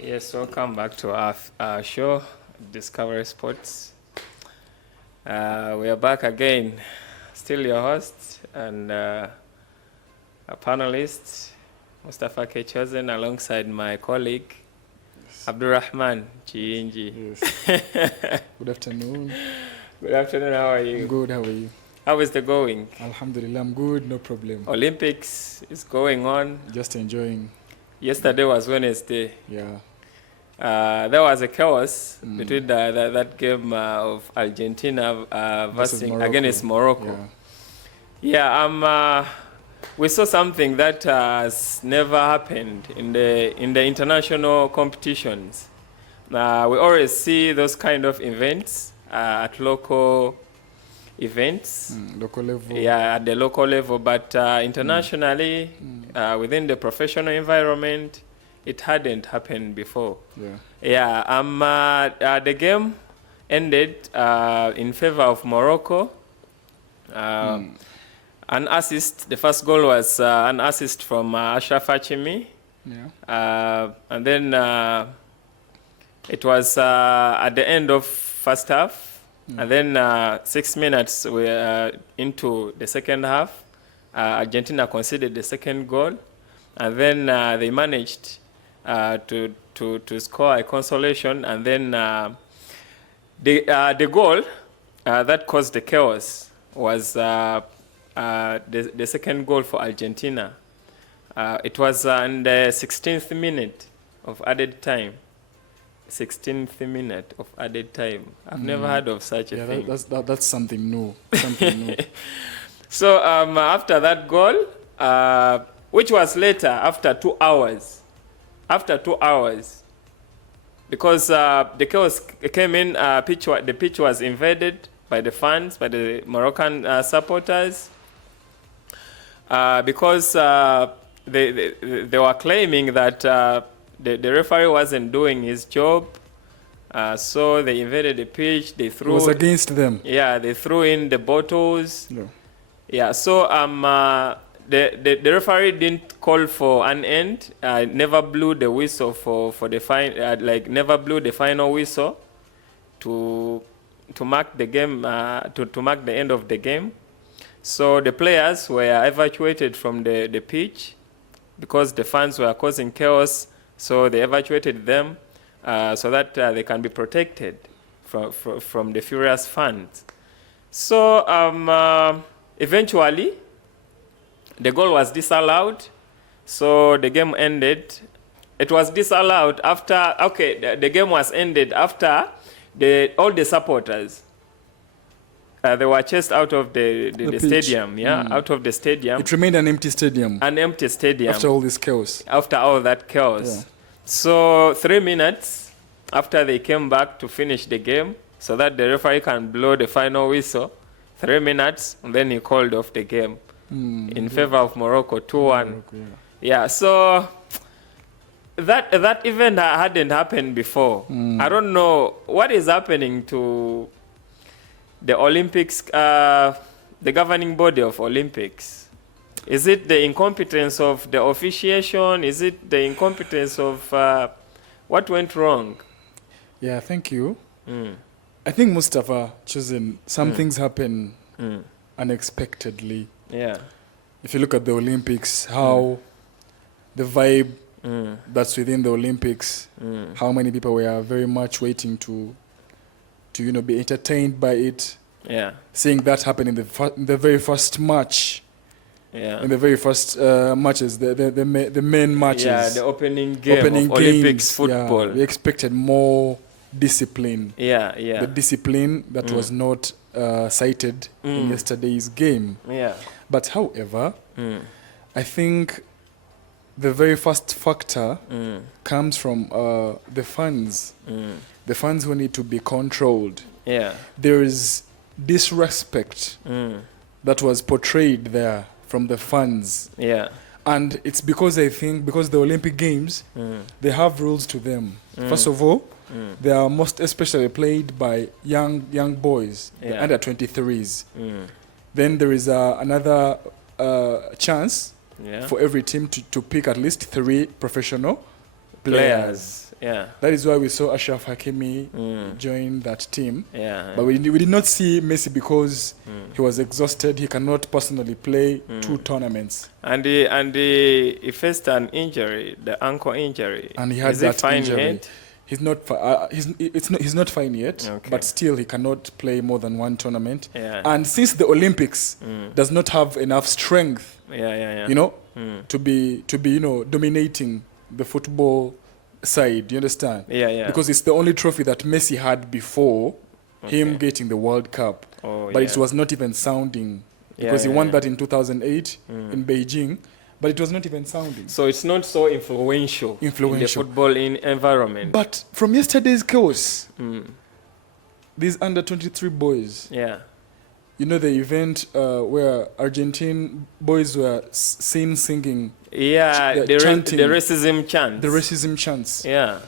Yes, welcome back to our show, Discovery Sports. We are back again. Still your host and a panelist, Mustafa K. Chosen, alongside my colleague, Abdurrahman Chiinji. Yes. Good afternoon. Good afternoon, how are you? I'm good, how are you? How is the going? Alhamdulillah, I'm good, no problem. Olympics is going on. Just enjoying. Yesterday was Wednesday. Yeah. There was a chaos between that game of Argentina versus against Morocco. We saw something that has never happened in the international competitions. We always see those kind of events at local events. Local level. Yeah, at the local level, but internationally, within the professional environment, it hadn't happened before. The game ended in favor of Morocco. An assist, the first goal was an assist from Ashraf Hakimi. And then it was at the end of first half. And then 6 minutes into the second half, Argentina conceded the second goal. And then they managed to score a consolation. And then the goal that caused the chaos was the second goal for Argentina. It was in the 16th minute of added time. 16th minute of added time. I've never heard of such a thing. That's something new. Something new. So after that goal, which was later, after 2 hours, because the chaos came in, the pitch was invaded by the fans, by the Moroccan supporters, because they were claiming that the referee wasn't doing his job, so they invaded the pitch. They threw. It was against them. Yeah, they threw in the bottles. No. Yeah, so the referee didn't call for an end. Never blew the whistle for the never blew the final whistle to mark the game to mark the end of the game. So the players were evacuated from the pitch because the fans were causing chaos. So they evacuated them so that they can be protected from the furious fans. So eventually, the goal was disallowed. So the game ended. It was disallowed after, the game was ended after all the supporters, they were chased out of the stadium, out of the stadium. It remained an empty stadium. An empty stadium. After all this chaos. After all that chaos. Yeah. So 3 minutes after they came back to finish the game, so that the referee can blow the final whistle, 3 minutes, and then he called off the game in favor of Morocco, 2-1. So that event hadn't happened before. I don't know what is happening to the Olympics, the governing body of Olympics. Is it the incompetence of the officiation? Is it the incompetence of what went wrong? Yeah, thank you. I think Mustafa chosen some things happen unexpectedly. Yeah. If you look at the Olympics, how the vibe that's within the Olympics, how many people were very much waiting to be entertained by it. Yeah. Seeing that happen in the very first match. Yeah. In the very first matches, the main matches. Yeah, the opening game of Olympics football. Yeah, we expected more discipline. Yeah. The discipline that was not cited in yesterday's game. Yeah. But however, I think the very first factor comes from the fans. The fans who need to be controlled. Yeah. There is disrespect that was portrayed there from the fans. Yeah. And it's because because the Olympic Games, they have rules to them. First of all, they are most especially played by young boys, the under 23s. Then there is another chance for every team to pick at least 3 professional players. Yeah. That is why we saw Ashraf Hakimi join that team. Yeah. But we did not see Messi because he was exhausted. He cannot personally play 2 tournaments. And he faced an injury, the ankle injury. And he had Is that he fine injury. yet? He's not. He's not fine yet. Okay. But still, he cannot play more than 1 tournament. Yeah. And since the Olympics does not have enough strength, Yeah. you know, to be dominating the football side. You understand? Yeah. Because it's the only trophy that Messi had before him getting the World Cup. Oh, But yeah. it was not even sounding because Yeah, he won yeah. that in 2008 in Beijing. But it was not even sounding. So it's not so influential in the football environment. But from yesterday's chaos, these under-23 boys, Yeah. you know the event where Argentine boys were seen singing Yeah, the chanting racism chant. the racism chants. Yeah.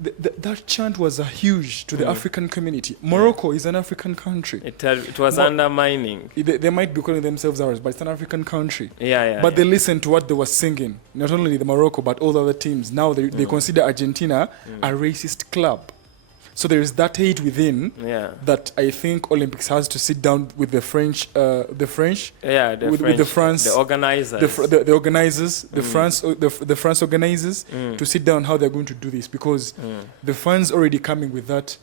That chant was huge to the African community. Morocco is an African country. It was undermining. They might be calling themselves Arabs, but it's an African country. Yeah. But they listened to what they were singing. Not only the Morocco, but all the other teams. Now they consider Argentina a racist club. So there is that hate within that I think Olympics has to sit down with the French. Yeah, with the France, the organizers. The organizers, the France organizers, to sit down how they're going to do this because the fans already coming with that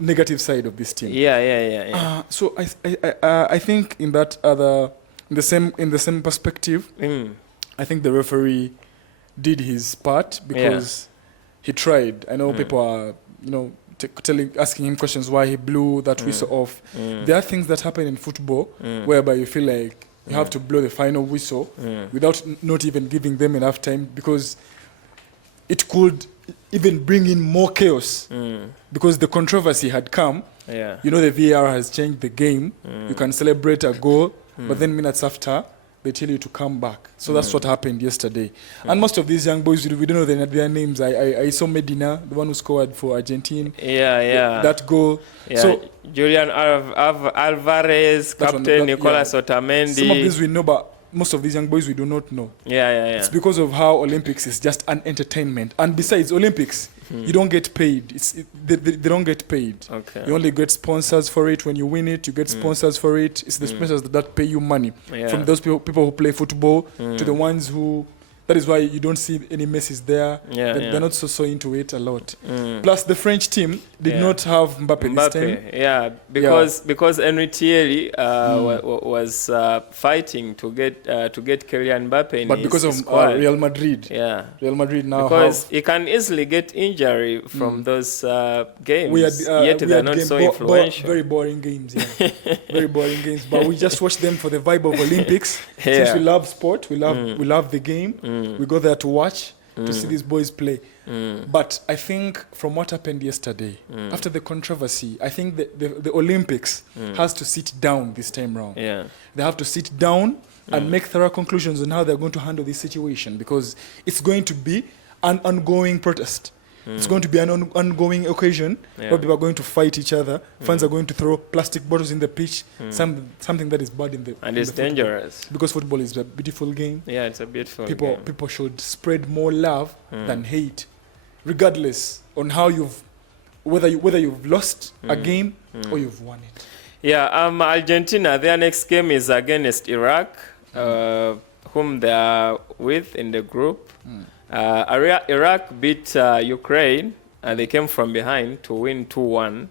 negative side of this team. Yeah. So I think in the same perspective, I think the referee did his part because he tried. I know people are asking him questions why he blew that whistle off. There are things that happen in football whereby you feel like you have to blow the final whistle without not even giving them enough time because it could even bring in more chaos because the controversy had come. Yeah. You know the VAR has changed the game. You can celebrate a goal, but then minutes after they tell you to come back. So that's what happened yesterday. And most of these young boys, we don't know their names. I saw Medina, the one who scored for Argentina. Yeah. That goal. Yeah. So Julian Alvarez, Captain Nicolas Otamendi. Some of these we know, but most of these young boys we do not know. Yeah. It's because of how Olympics is just an entertainment. And besides Olympics, you don't get paid. They don't get paid. Okay. You only get sponsors for it. When you win it, you get sponsors for it. It's the sponsors that pay you money. Yeah. From those people who play football to the ones who... That is why you don't see any Messis there. They're not so into it a lot. Plus, the French team did not have Mbappe this time. Yeah, because Henry Thierry was fighting to get Kylian Mbappe in but because of Real Madrid. Yeah. Real Madrid now because he can easily get injury from those games, yet they're not so influential. Very boring games, very boring games. But we just watch them for the vibe of Olympics. Yeah. Since we love sport, we love the game. We go there to watch, to see these boys play. But I think from what happened yesterday, after the controversy, I think the Olympics has to sit down this time round. Yeah. They have to sit down and make thorough conclusions on how they're going to handle this situation because it's going to be an ongoing protest. It's going to be an ongoing occasion where people are going to fight each other. Fans are going to throw plastic bottles in the pitch, something that is bad in the and it's dangerous. Because football is a beautiful game. Yeah, it's a beautiful game. People should spread more love than hate, regardless on how whether you've lost a game or you've won it. Yeah, Argentina, their next game is against Iraq, whom they are with in the group. Iraq beat Ukraine, and they came from behind to win 2-1,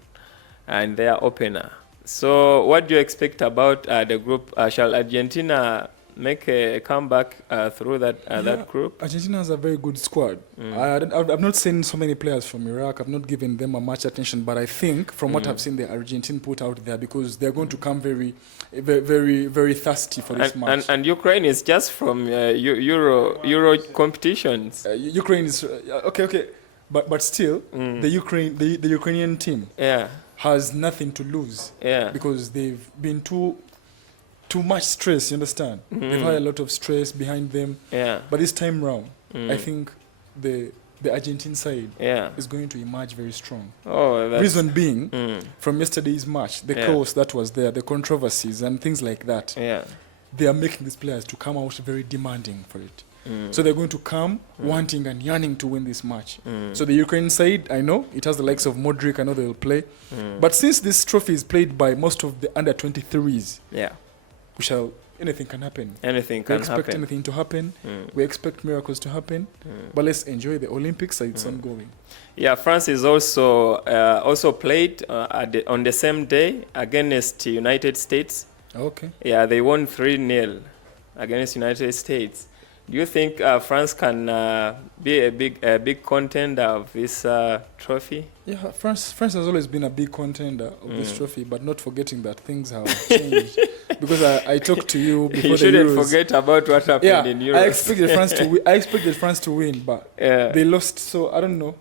and they are opener. So what do you expect about the group? Shall Argentina make a comeback through that group? Argentina has a very good squad. I've not seen so many players from Iraq. I've not given them much attention, but I think from what I've seen, the Argentine put out there because they're going to come very, very, very thirsty for this match. And Ukraine is just from Euro competitions. Ukraine is okay, but still, the Ukrainian team has nothing to lose. Because they've been too much stress, you understand? They've had a lot of stress behind them. But this time round, I think the Argentine side is going to emerge very strong. Reason being, from yesterday's match, the chaos that was there, the controversies and things like that, they are making these players to come out very demanding for it. So they're going to come wanting and yearning to win this match. So the Ukraine side, I know, it has the likes of Modric, I know they will play. But since this trophy is played by most of the under-23s, anything can happen. Anything can happen. We expect anything to happen. We expect miracles to happen. But let's enjoy the Olympics as it's ongoing. Yeah, France is also played on the same day against United States. Okay. Yeah, they won 3-0 against United States. Do you think France can be a big contender of this trophy? Yeah, France has always been a big contender of this trophy, but not forgetting that things have changed. Because I talked to you before the Euros. You shouldn't forget about what happened in Europe. I expected France to win, but they lost. So I don't know.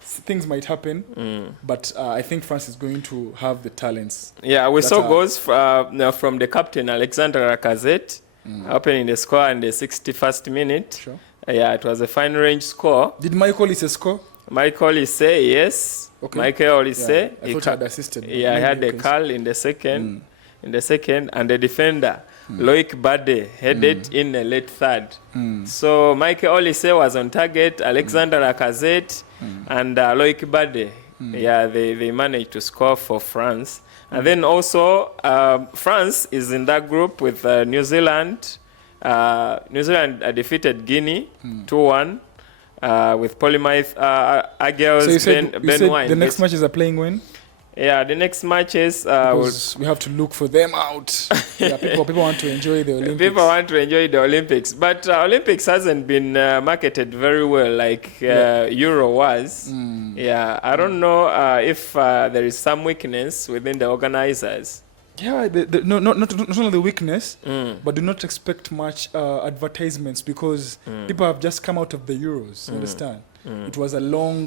Things might happen, but I think France is going to have the talents. Yeah, we saw goals from the captain Alexander Lacazette. Opening the score in the 61st minute. Sure. Yeah, it was a fine range score. Did Michael Olise score? Michael Olise, yes. Okay. Michael Olise. I thought he had assisted. Yeah, he had a curl in the second. In the second, and the defender, Loic Bade, headed in a late third. So Michael Olise was on target, Alexander Lacazette, and Loic Bade. Yeah, they managed to score for France. And then also, France is in that group with New Zealand. New Zealand defeated Guinea 2-1 with Polymyth Aguiar's Ben White. The next matches are playing when? Yeah, the next matches... we have to look for them out. Yeah, people want to enjoy the Olympics. People want to enjoy the Olympics. But Olympics hasn't been marketed very well like Euro was. Yeah, I don't know if there is some weakness within the organizers. Yeah, not only the weakness, but do not expect much advertisements because people have just come out of the Euros, you understand? It was a long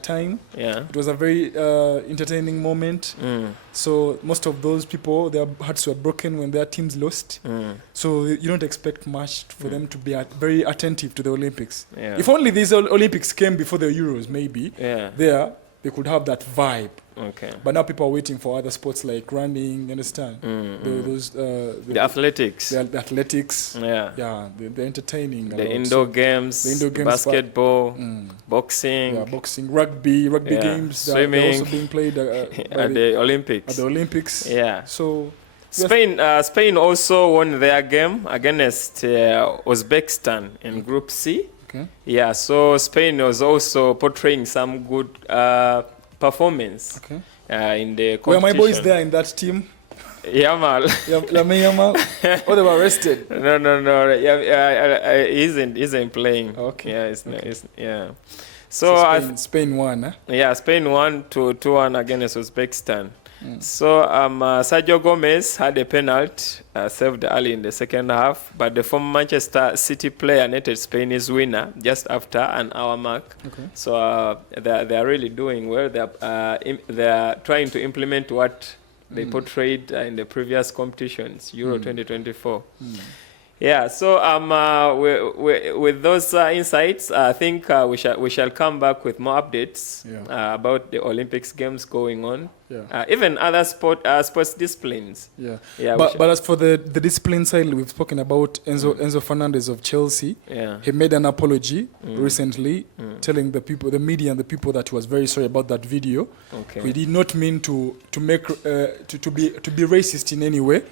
time. Yeah. It was a very entertaining moment. So most of those people, their hearts were broken when their teams lost. So you don't expect much for them to be very attentive to the Olympics. Yeah. If only these Olympics came before the Euros, maybe they could have that vibe. Okay. But now people are waiting for other sports like running, you understand? The athletics. The athletics. Yeah. Yeah, they're entertaining. The indoor games, basketball, boxing. Yeah, boxing, rugby games. Swimming. They're also being played at the Olympics. At the Olympics. Yeah. So Spain also won their game against Uzbekistan in Group C. Okay. Yeah, so Spain was also portraying some good performance in the competition. Were my boys there in that team? Yamal. Lamine Yamal? Oh, they were arrested? No. He isn't playing. Okay. Yeah, So Spain won, huh? Yeah, Spain won 2-1 against Uzbekistan. So Sergio Gomez had a penalty saved early in the second half, but the former Manchester City player netted Spain his winner just after an hour mark. Okay. So they are really doing well. They are trying to implement what they portrayed in the previous competitions, Euro 2024. Yeah, so with those insights, I think we shall come back with more updates about the Olympics games going on. Yeah. Even other sports disciplines. Yeah. Yeah. But as for the discipline side, we've spoken about Enzo Fernandez of Chelsea. Yeah. He made an apology recently, telling the media and the people that he was very sorry about that video. Okay. He did not mean to make to be racist in any way,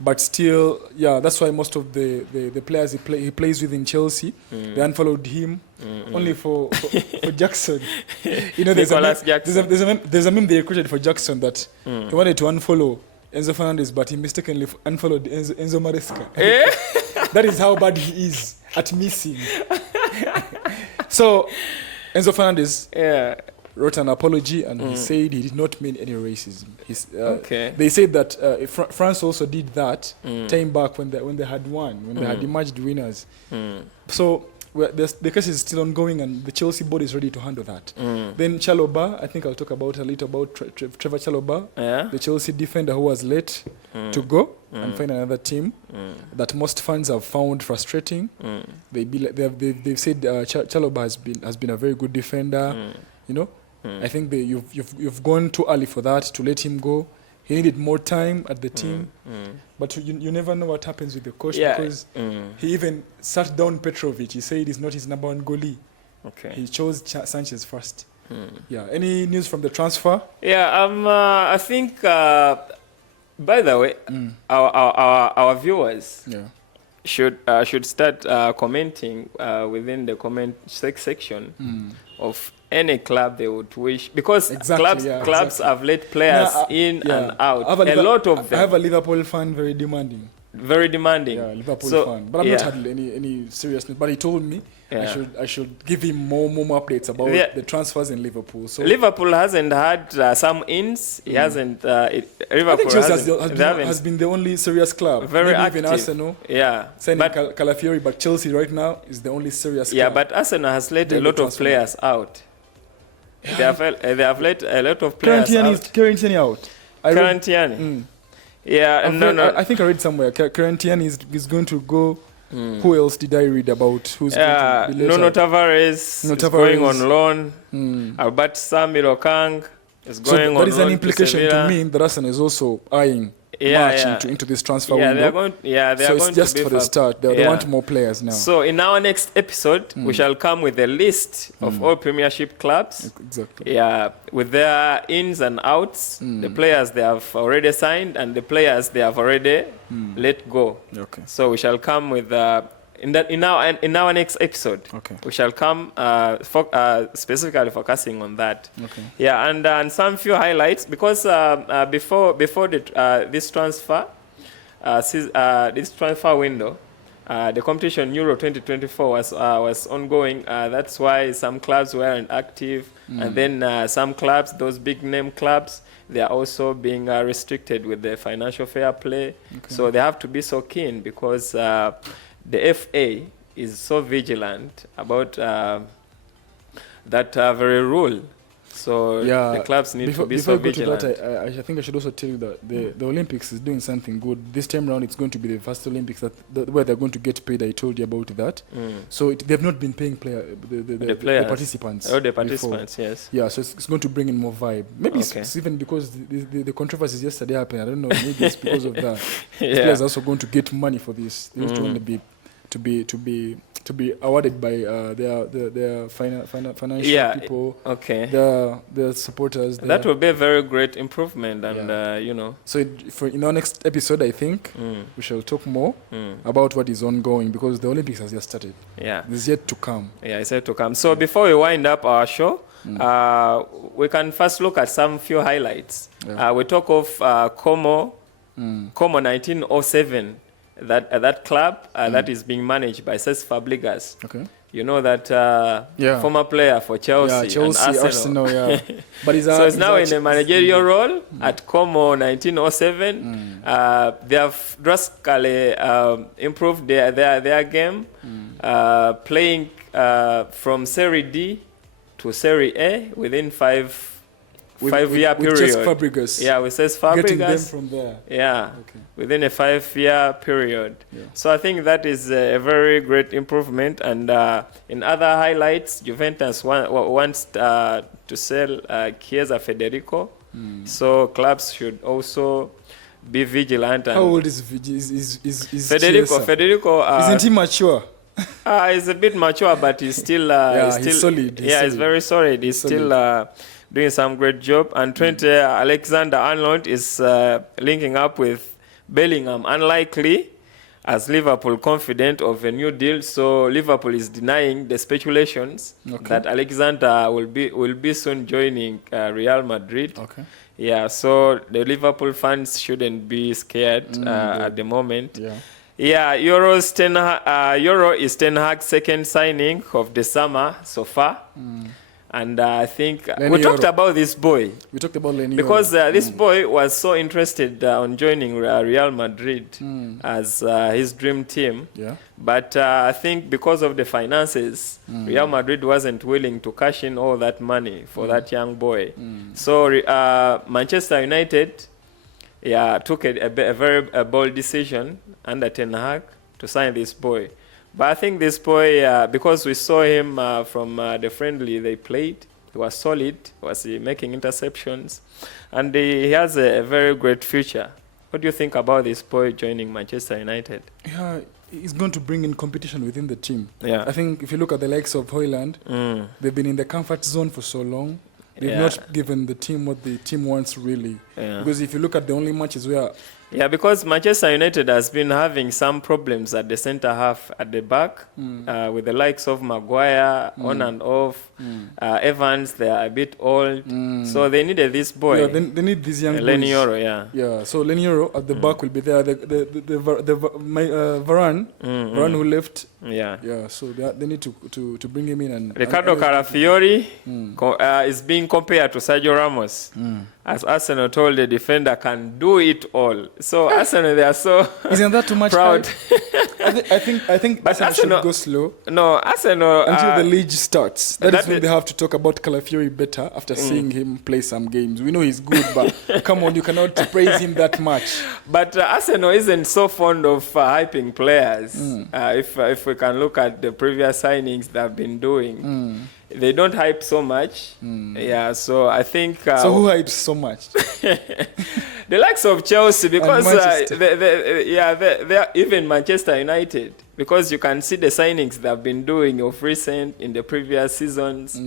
but still, yeah, that's why most of the players he plays with in Chelsea, they unfollowed him. Only for Jackson. You know, there's a meme they recruited for Jackson that he wanted to unfollow Enzo Fernandez, but he mistakenly unfollowed Enzo Maresca. That is how bad he is at missing. So Enzo Fernandez wrote an apology and he said he did not mean any racism. They said that France also did that time back when they had won, when they had emerged winners. So the case is still ongoing and the Chelsea board is ready to handle that. Then Chalobah, I think I'll talk a little about Trevor Chalobah, the Chelsea defender who was late to go and find another team that most fans have found frustrating. They've said Chalobah has been a very good defender. You know, I think you've gone too early for that to let him go. he needed more time at the team. But you never know what happens with the coach because he even sat down Petrovic. He said he's not his number one goalie. Okay. He chose Sanchez first. Yeah. Any news from the transfer? Yeah. I think. By the way, our viewers should start commenting within the comment section of any club they would wish, because clubs have let players in and out. A lot of them. I have a Liverpool fan, very demanding. Very demanding. Yeah, Liverpool fan. But I've not had any seriousness. But he told me I should give him more updates about the transfers in Liverpool. So Liverpool hasn't had some ins. He hasn't. Liverpool I think Chelsea has been the only serious club. Very Maybe active. Even Arsenal. Yeah. Signing Calafiori, but Chelsea right now is the only serious club. Yeah, but Arsenal has let a lot of players out. Yeah. They have let a lot of players out. Quarantine out. Quarantine. Yeah, I think I read somewhere. Quarantine is going to go. Who else did I read about? Who's going to be later? Nuno Tavares is going on loan. Albert Samir Okang is going on loan. That is an implication to me that Arsenal is also eyeing March into this transfer window. They are so going it's just to be for the start. They want more players now. So in our next episode, we shall come with a list of all Premiership clubs. Exactly. Yeah, with their ins and outs, the players they have already signed and the players they have already let go. Okay. So we shall come with in our next episode. Okay. We shall come specifically focusing on that. Okay. Yeah, and some few highlights because before this transfer window, the competition Euro 2024 was ongoing. That's why some clubs weren't active, and then some clubs, those big name clubs, they are also being restricted with the financial fair play. Okay. So they have to be so keen because the FA is so vigilant about that very rule. So the clubs need to be so vigilant. Before I go to that, I think I should also tell you that the Olympics is doing something good. This time around, it's going to be the first Olympics where they're going to get paid. I told you about that. So they've not been paying the participants. Oh, the participants, before. Yes. Yeah, so it's going to bring in more vibe. Maybe it's even because the controversies yesterday happened. I don't know. Maybe it's because of that. These players are also going to get money for this. They used to only to be awarded by their financial people, their supporters. That will be a very great improvement, and So in our next episode, I think we shall talk more about what is ongoing because the Olympics has just started. Yeah, it's yet to come. Yeah, it's yet to come. So before we wind up our show, we can first look at some few highlights. Yeah. We talk of Como 1907. That club that is being managed by Cesc Fabregas. Okay. You know that former player for Chelsea and Arsenal. But so he's now in a managerial role at Como 1907. They have drastically improved their game, playing from Serie D to Serie A within 5-year period. With Cesc Fabregas. Yeah, with Cesc Fabregas. Getting them from there. Yeah, within a 5-year period. Yeah. So I think that is a very great improvement. And in other highlights, Juventus wants to sell Chiesa Federico. So clubs should also be vigilant. And how old is Federico? Chiesa? Federico isn't he mature? He's a bit mature, but he's still he's solid. He's very solid. He's still doing some great job. And Trent Alexander-Arnold is linking up with Bellingham. Unlikely, as Liverpool confident of a new deal. So Liverpool is denying the speculations that Alexander will be soon joining Real Madrid. Okay. Yeah. So the Liverpool fans shouldn't be scared at the moment. Yeah. Yeah. Euro is Ten Hag's second signing of the summer so far. And I think we talked about this boy. We talked about Lenny because this boy was so interested on joining Real Madrid as his dream team. Yeah. But I think because of the finances, Real Madrid wasn't willing to cash in all that money for that young boy. So Manchester United took a very bold decision under Ten Hag to sign this boy. But I think this boy, because we saw him from the friendly they played He was solid. He was making interceptions. And he has a very great future. What do you think about this boy joining Manchester United? Yeah, he's going to bring in competition within the team. Yeah. I think if you look at the likes of Hoyland, they've been in the comfort zone for so long. They've not given the team what the team wants really. Yeah. Because if you look at the only matches where... Yeah, because Manchester United has been having some problems at the centre half at the back with the likes of Maguire on and off. Evans, they are a bit old. So they needed this boy. Yeah, they need these young boys. Lenioro, yeah. Yeah, so Lenioro at the back will be there. Varane, Varane who left. Yeah. Yeah, so they need to bring him in. And Ricardo Carafiori is being compared to Sergio Ramos. As Arsenal told the defender can do it all. So Arsenal, they are so isn't that too much proud. I think but Arsenal should go slow. No, Arsenal until the league starts. That is when they have to talk about Calafiori better after seeing him play some games. We know he's good, but come on, you cannot praise him that much. But Arsenal isn't so fond of hyping players. If we can look at the previous signings they've been doing. They don't hype so much. Yeah, so I think... so who hypes so much? The likes of Chelsea, because they're even Manchester United, because you can see the signings they've been doing of recent in the previous seasons.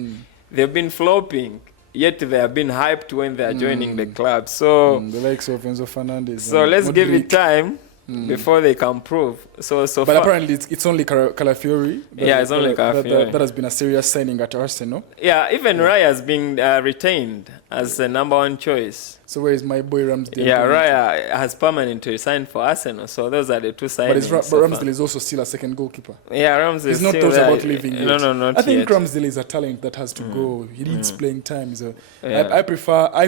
They've been flopping, yet they have been hyped when they are joining the club. So the likes of Enzo Fernandez. So let's give it time. Before they can prove. But apparently it's only Calafiori. Yeah, it's only Calafiori. That has been a serious signing at Arsenal. Yeah, even Raya has been retained as the number one choice. So where is my boy Ramsdale? Yeah, Raya has permanently signed for Arsenal. So those are the two signings. But Ramsdale is also still a second goalkeeper. Yeah, Ramsdale is not thought about leaving yet. No, not I think yet. Ramsdale is a talent that has to go. He needs playing time. So I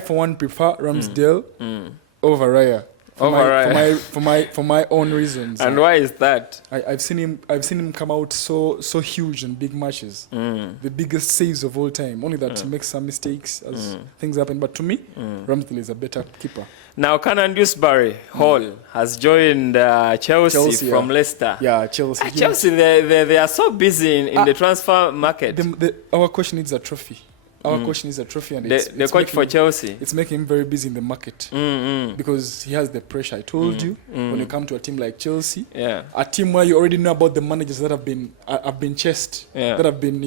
for one prefer Ramsdale over Raya. For my own reasons. And why is that? I've seen him come out so huge in big matches. The biggest saves of all time. Only that he makes some mistakes as things happen. But to me, Ramsdale is a better keeper. Now, Cannon Dewsbury Hall has joined Chelsea from Leicester. Yeah, Chelsea. Chelsea, they are so busy in the transfer market. Our coach needs a trophy. Our coach needs a trophy, and the coach for Chelsea. It's making him very busy in the market because he has the pressure. I told you when you come to a team like Chelsea, a team where you already know about the managers that have been chased, that have been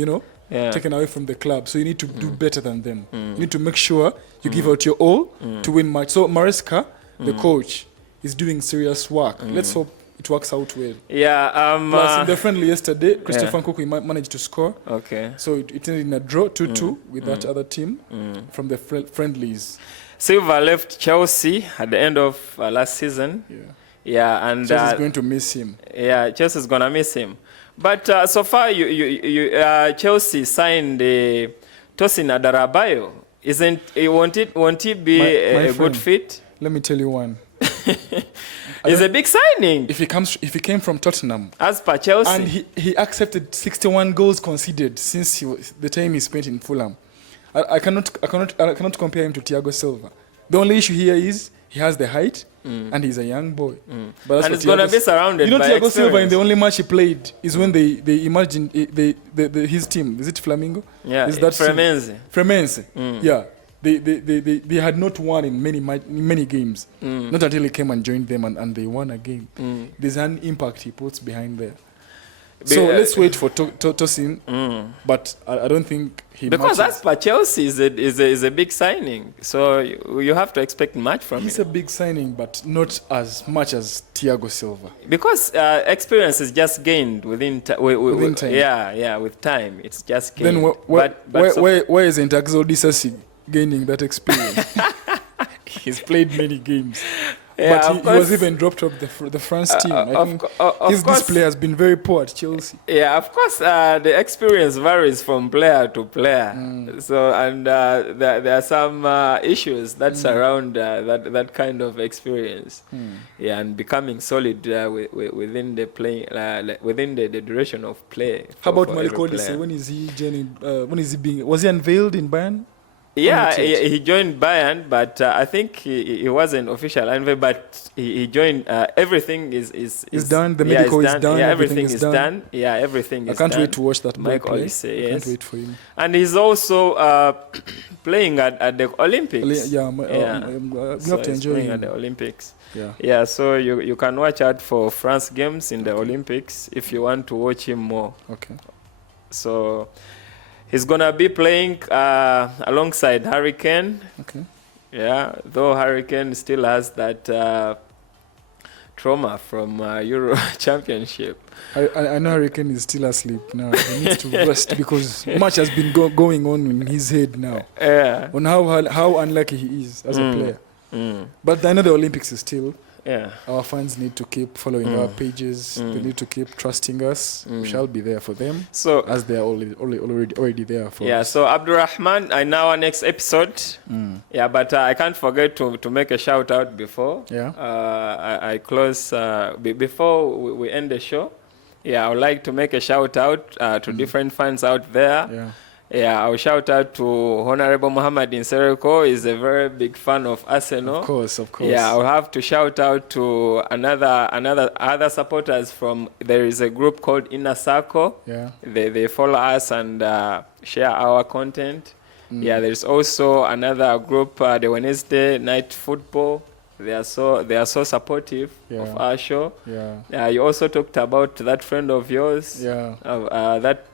taken away from the club. So you need to do better than them. You need to make sure you give out your all to win match. So Maresca, the coach, is doing serious work. Let's hope it works out well. Yeah. Plus, in the friendly yesterday, Christopher Nkunku managed to score. Okay. So it ended in a draw 2-2 with that other team from the friendlies. Silva left Chelsea at the end of last season. Yeah, and Chelsea's going to miss him. Yeah, Chelsea's gonna miss him. But so far, Chelsea signed Tosin Adarabayo. Won't he be a good fit? Let me tell you one. It's a big signing. If he came from Tottenham, as per Chelsea, and he accepted 61 goals conceded since the time he spent in Fulham, I cannot compare him to Thiago Silva. The only issue here is he has the height and he's a young boy. But and it's gonna be surrounded by Thiago experience. Silva in the only match he played is when they imagined his team. Is it Flamingo? Yeah, is that Fremense? Yeah. They had not won in many games. Not until he came and joined them and they won a game. There's an impact he puts behind there. So let's wait for Tosin. But I don't think he because matches. as per Chelsea is a big signing. So you have to expect much from him. He's a big signing, but not as much as Thiago Silva. Because experience is just gained within time. Yeah, with time it's just gained. Then where isn't Axel Disasi gaining that experience? He's played many games. Yeah, but he was even dropped off the France team. I think his display has been very poor at Chelsea. Yeah, of course, the experience varies from player to player. So, and there are some issues that surround that kind of experience. Yeah, and becoming solid within the play, within the duration of play. How about Malik Olise? When is he joining? Was he unveiled in Bayern? Yeah, he joined Bayern, but I think he wasn't official anyway. But he joined. Everything is done. The medical is done. Yeah, everything is done. Yeah, everything is done. I can't wait to watch that boy play. Yes. I can't wait for him. And he's also playing at the Olympics. We have to enjoy him at the Olympics. Yeah. So you can watch out for France games in the Olympics if you want to watch him more. Okay. So he's gonna be playing alongside Harry Kane. Okay. Yeah, though Harry Kane still has that trauma from Euro Championship. I know Harry Kane is still asleep now. He needs to rest because much has been going on in his head now. Yeah. On how unlucky he is as a player. But I know the Olympics is still. Yeah. Our fans need to keep following our pages. They need to keep trusting us. We shall be there for them. So as they are already there for us. Yeah. So Abdurrahman, in our next episode. Yeah, but I can't forget to make a shout out before. Yeah. I close before we end the show. Yeah, I would like to make a shout out to different fans out there. Yeah. Yeah, I'll shout out to Honorable Muhammad Insereko. He's a very big fan of Arsenal. Of course. Yeah, I'll have to shout out to other supporters from. There is a group called Inner Circle. Yeah. They follow us and share our content. Yeah, there's also another group, the Wednesday Night Football. They are so supportive of our show. Yeah. You also talked about that friend of yours. Yeah.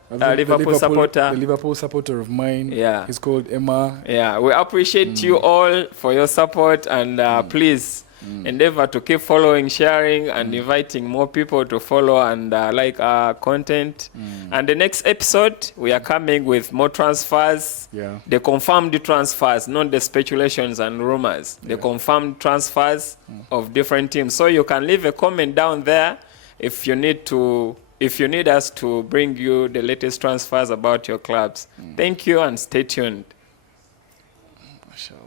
That Liverpool supporter. The Liverpool supporter of mine. Yeah. He's called Emma. Yeah. We appreciate you all for your support and please endeavor to keep following, sharing, and inviting more people to follow and like our content. And the next episode, we are coming with more transfers. Yeah. The confirmed transfers, not the speculations and rumors. The confirmed transfers of different teams. So you can leave a comment down there if you need us to bring you the latest transfers about your clubs. Thank you and stay tuned. Mashallah.